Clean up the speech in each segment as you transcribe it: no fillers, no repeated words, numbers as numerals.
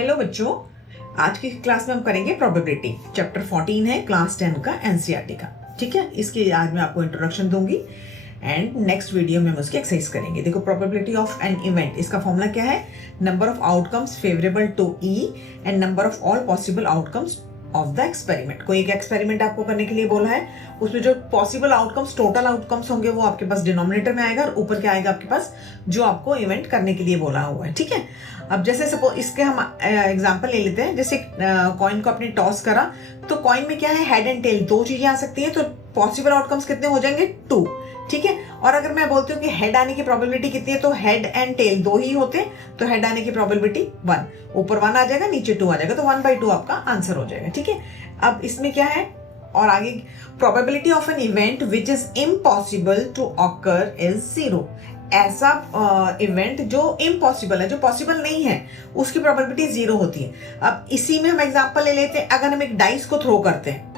Hello बच्चों, आज की क्लास में हम करेंगे प्रोबेबिलिटी। चैप्टर 14 है क्लास 10 का एनसीईआरटी का। ठीक है, इसके आज मैं आपको इंट्रोडक्शन दूंगी एंड नेक्स्ट वीडियो में हम उसकी एक्सरसाइज करेंगे। देखो, प्रोबेबिलिटी ऑफ एन इवेंट, इसका फॉर्मूला क्या है? Number of outcomes favourable to E and number of all possible outcomes of the experiment. कोई एक एक्सपेरिमेंट आपको करने के लिए बोला है, उसमें जो पॉसिबल आउटकम्स, टोटल आउटकम्स होंगे वो आपके पास डिनोमिनेटर में आएगा और ऊपर क्या आएगा आपके पास, जो आपको इवेंट करने के लिए बोला हुआ है। ठीक है, अब जैसे सपोज इसके हम एग्जांपल ले लेते हैं। जैसे कॉइन को आपने टॉस करा तो कॉइन में क्या है, हेड एंड टेल, दो चीजें आ सकती है, तो पॉसिबल आउटकम्स कितने हो जाएंगे? 2। ठीक है, और अगर मैं बोलती हूँ कि हेड आने की प्रोबेबिलिटी कितनी है, तो हेड एंड टेल दो ही होते, तो हेड आने की प्रोबेबिलिटी 1, ऊपर 1 आ जाएगा, नीचे 2 आ जाएगा, तो 1/2 आपका आंसर हो जाएगा। ठीक है, अब इसमें क्या है और आगे, probability of an event which is impossible to occur is 0। ऐसा इवेंट जो इम्पॉसिबल है, जो पॉसिबल नहीं है, उसकी प्रोबेबिलिटी 0 होती है। अब इसी में हम एग्जांपल ले लेते हैं। अगर हम एक डाइस को थ्रो करते हैं,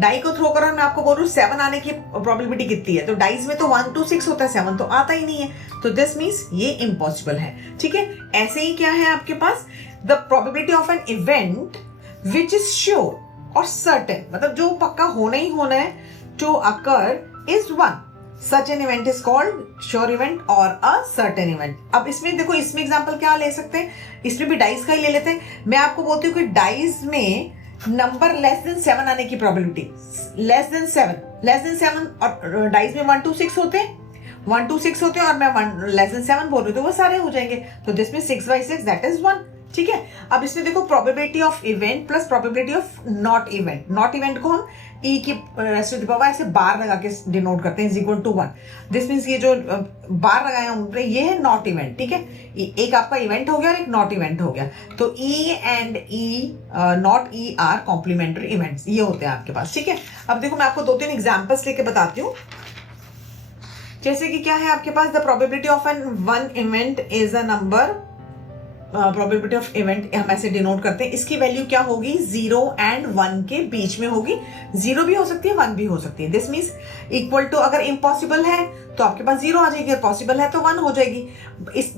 डाई को थ्रो करो, मैं आपको बोलूं 7 आने की प्रोबेबिलिटी कितनी है, तो डाइस में तो 1 to 6 होता है, 7 तो आता ही नहीं है, तो दिस मीन्स ये इम्पॉसिबल है। ठीक है, ऐसे ही क्या है आपके पास, the probability of an event which is sure और सर्टेन, मतलब जो पक्का होना ही होना है, to occur is 1। Such an event is called sure event और अ सर्टेन इवेंट। अब इसमें देखो, इसमें एग्जांपल क्या ले सकते हैं, इसमें भी डाइस का ही ले लेते हैं। मैं आपको बोलती हूँ कि डाइस में नंबर लेस देन 7 आने की प्रोबेबिलिटी, लेस देन 7, और डाइस में 1 to 6 होते हैं, 1 to 6 होते हैं, और मैं लेस देन 7 बोल रही हूँ, तो वो सारे हो जाएंगे, तो दिस में 6/6 दैट इज 1। ठीक है, अब इसमें देखो, probability of event plus probability of not event. Not event को हम ई की रेस्ट टू द पावर ऐसे बार लगा के डिनोट करते हैं, is equal to 1। This means ये जो बार लगाए हैं ऊपर, ये है नॉट इवेंट। ठीक है, एक आपका इवेंट हो गया और एक नॉट इवेंट हो गया, तो E and E, not E are complementary events, ये होते हैं आपके पास। ठीक है, अब देखो मैं आपको 2-3 एग्जाम्पल्स लेके बताती हूँ। जैसे कि क्या है आपके पास, the probability of an one event is a number, probability of event हम ऐसे डिनोट करते हैं, इसकी वैल्यू क्या होगी, 0 and 1 के बीच में होगी। 0 भी हो सकती है, 1 भी हो सकती है। दिस मीन्स इक्वल टू, अगर इम्पॉसिबल है तो आपके पास 0 आ जाएगी, पॉसिबल है तो 1 हो जाएगी।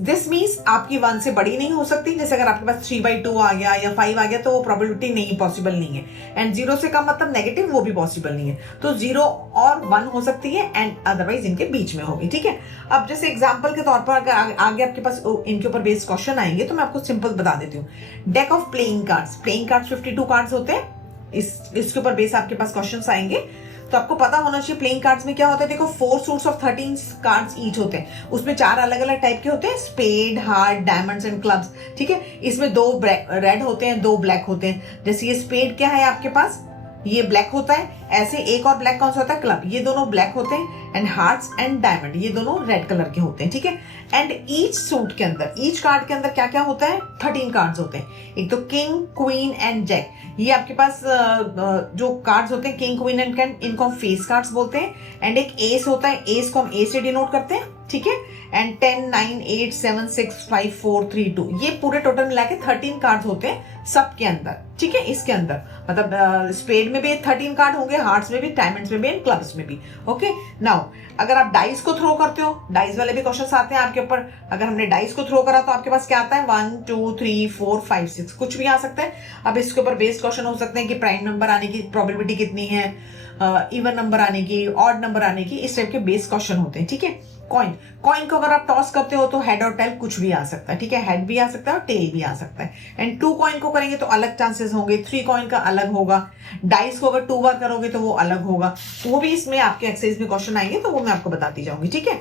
दिस मीन्स आपकी 1 से बड़ी नहीं हो सकती। जैसे अगर आपके पास 3/2 आ गया या 5 आ गया, तो वो प्रोबेबिलिटी नहीं, पॉसिबल नहीं है। एंड 0 से कम मतलब नेगेटिव, वो भी पॉसिबल नहीं है। तो 0 और 1 हो सकती है एंड अदरवाइज इनके बीच में होगी। ठीक है, अब जैसे एग्जाम्पल के तौर पर अगर आगे आपके पास इनके ऊपर बेस्ड क्वेश्चन आएंगे, तो मैं आपको सिंपल बता देती हूँ। Deck of playing cards, 52 cards होते हैं, इसके ऊपर बेस आपके पास क्वेश्चंस आएंगे, तो आपको पता होना चाहिए प्लेइंग कार्ड्स में क्या होता है। देखो, 4 सूट्स ऑफ 13 कार्ड्स ईच होते हैं, उसमें 4 अलग अलग टाइप के होते हैं, spade, heart, diamonds and clubs. ठीक है, इसमें 2 रेड होते हैं, 2 ब्लैक होते हैं। जैसे ये स्पेड क्या है आपके पास, ये ब्लैक होता है, ऐसे एक और ब्लैक कौन सा होता है, क्लब, ये दोनों ब्लैक होते हैं। एंड हार्ट्स एंड डायमंड, ये दोनों रेड कलर के होते हैं। ठीक है, एंड ईच सूट के अंदर, ईच कार्ड के अंदर क्या क्या होता है, 13 कार्ड्स होते हैं। एक तो किंग, क्वीन एंड जैक, ये आपके पास जो कार्ड्स होते हैं, किंग, क्वीन एंड कैन, इनको हम फेस कार्ड्स बोलते हैं। एंड एक एस होता है, एस को हम ए से डिनोट करते हैं। ठीक है, एंड 10, 9, 8, 7, 6, 5, 4, 3, 2, ये पूरे टोटल मिला के 13 कार्ड्स होते हैं सबके अंदर। ठीक है, इसके अंदर मतलब स्पेड में भी 13 कार्ड होंगे, हार्ट्स में भी, डायमंड्स में भी एंड क्लब्स में भी। ओके, नाउ अगर आप डाइस को थ्रो करते हो, डाइस वाले भी क्वेश्चंस आते हैं आपके ऊपर। अगर हमने डाइस को थ्रो करा तो आपके पास क्या आता है, 1, 2, 3, 4, 5, 6, कुछ भी आ सकता है। अब इसके ऊपर बेस्ड क्वेश्चन हो सकते हैं कि प्राइम नंबर आने की प्रोबेबिलिटी कितनी है, इवन नंबर आने की, ऑड नंबर आने की, इस टाइप के बेस्ड क्वेश्चन होते हैं। ठीक है, कॉइन को अगर आप टॉस करते हो तो हेड और टेल कुछ भी आ सकता है। ठीक है, हेड भी आ सकता है और टेल भी आ सकता है। एंड 2 कॉइन को करेंगे तो अलग चांसेस होंगे, 3 कॉइन का अलग होगा। डाइस को अगर 2 बार करोगे तो वो अलग होगा। वो भी इसमें आपके एक्सरसाइज में क्वेश्चन आएंगे, तो वो मैं आपको बताती जाऊंगी। ठीक है,